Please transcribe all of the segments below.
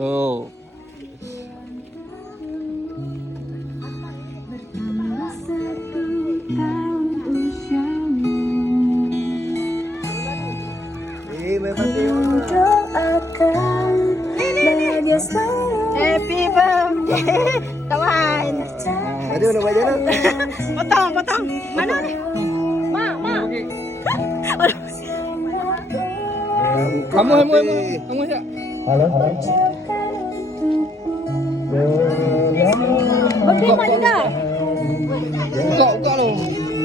Oh. Happy birthday, Tawan. Ada nak buat jalan? Potong. Mana ni? Mak. Kamu sekejap. Birthday mak juga. Buka lu.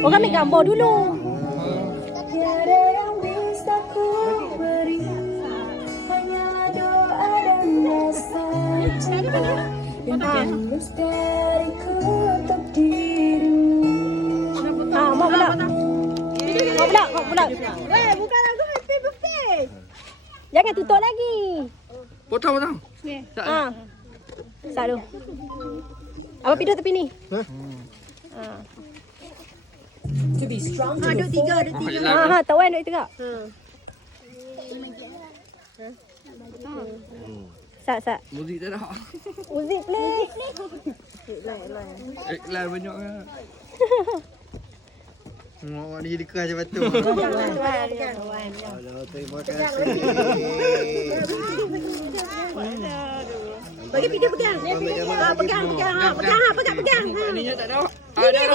Orang ambil gambar dulu. Mak pula. Bukan lagu happy birthday. Jangan tutup lagi. Potong. Satu. Apa piduk tepi ni? Duduk tiga. Tawan duduk tiga. Sat. Muzik tak ada. Uzik play. Iklan banyak kan. Awak ni jadi keras macam tu. Alah, terima kasih. Bagi video pegang. Pegang. Ni tak ada. Ada.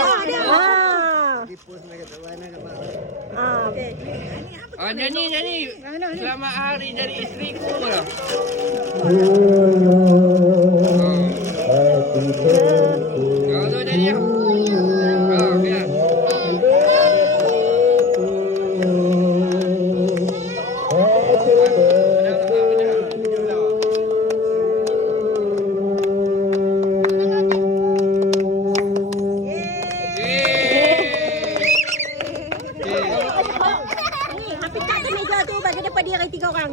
Di post nak kat mana kat mak. Okey. Nyanyi. Selamat hari jadi isteriku lah. Kau tu nyanyi ya. Okey. Habis tak ada meja tu bagi dapat dia tiga orang.